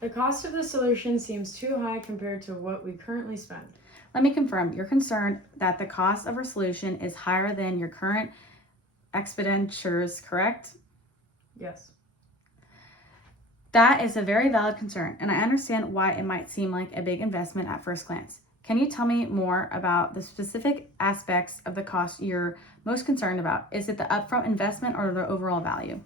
The cost of the solution seems too high compared to what we currently spend. Let me confirm, you're concerned that the cost of our solution is higher than your current expenditures, correct? Yes. That is a very valid concern, and I understand why it might seem like a big investment at first glance. Can you tell me more about the specific aspects of the cost you're most concerned about? Is it the upfront investment or the overall value?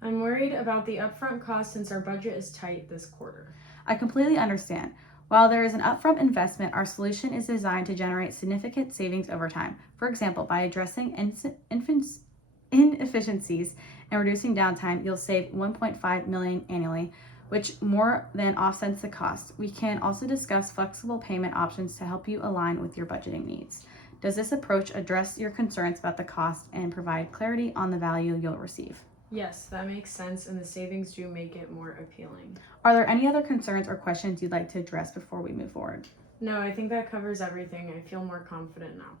I'm worried about the upfront cost since our budget is tight this quarter. I completely understand. While there is an upfront investment, our solution is designed to generate significant savings over time. For example, by addressing inefficiencies and reducing downtime, you'll save $1.5 million annually, which more than offsets the cost. We can also discuss flexible payment options to help you align with your budgeting needs. Does this approach address your concerns about the cost and provide clarity on the value you'll receive? Yes, that makes sense, and the savings do make it more appealing. Are there any other concerns or questions you'd like to address before we move forward? No, I think that covers everything. I feel more confident now.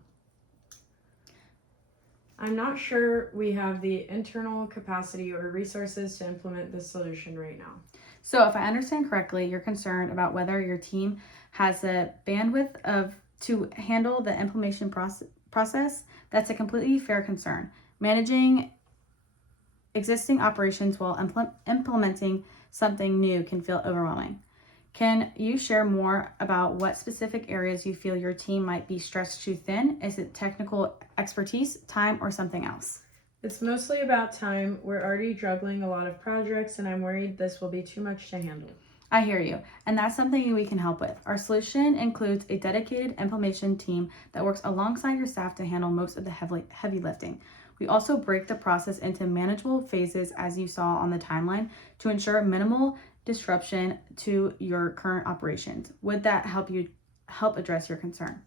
I'm not sure we have the internal capacity or resources to implement this solution right now. So if I understand correctly, you're concerned about whether your team has the bandwidth to handle the implementation process. That's a completely fair concern. Managing existing operations while implementing something new can feel overwhelming. Can you share more about what specific areas you feel your team might be stretched too thin? Is it technical expertise, time, or something else? It's mostly about time. We're already juggling a lot of projects, and I'm worried this will be too much to handle. I hear you, and that's something we can help with. Our solution includes a dedicated implementation team that works alongside your staff to handle most of the heavy lifting. We also break the process into manageable phases, as you saw on the timeline, to ensure minimal disruption to your current operations. Would that help address your concern?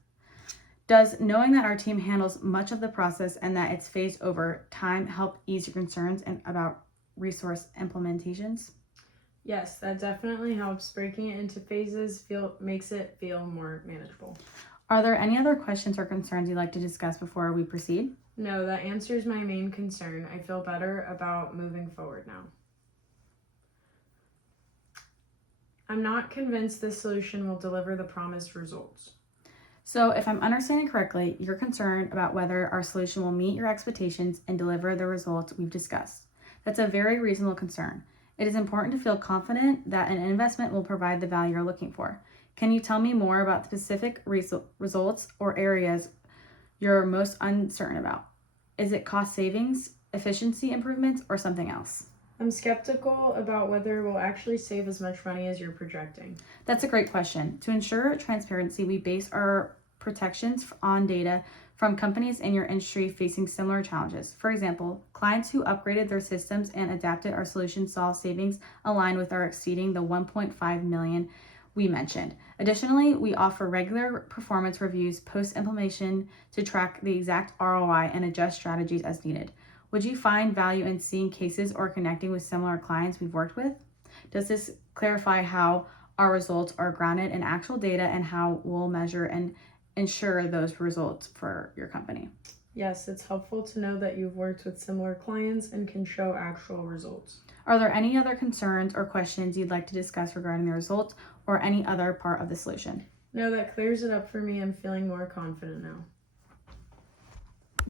Does knowing that our team handles much of the process and that it's phased over time help ease your concerns and about resource implementations? Yes, that definitely helps. Breaking it into phases makes it feel more manageable. Are there any other questions or concerns you'd like to discuss before we proceed? No, that answers my main concern. I feel better about moving forward now. I'm not convinced this solution will deliver the promised results. So if I'm understanding correctly, you're concerned about whether our solution will meet your expectations and deliver the results we've discussed. That's a very reasonable concern. It is important to feel confident that an investment will provide the value you're looking for. Can you tell me more about specific results or areas you're most uncertain about? Is it cost savings, efficiency improvements, or something else? I'm skeptical about whether we'll actually save as much money as you're projecting. That's a great question. To ensure transparency, we base our protections on data from companies in your industry facing similar challenges. For example, clients who upgraded their systems and adapted our solution saw savings aligned with our exceeding the $1.5 million we mentioned. Additionally, we offer regular performance reviews post-implementation to track the exact ROI and adjust strategies as needed. Would you find value in seeing cases or connecting with similar clients we've worked with? Does this clarify how our results are grounded in actual data and how we'll measure and ensure those results for your company? Yes, it's helpful to know that you've worked with similar clients and can show actual results. Are there any other concerns or questions you'd like to discuss regarding the results or any other part of the solution? No, that clears it up for me. I'm feeling more confident now.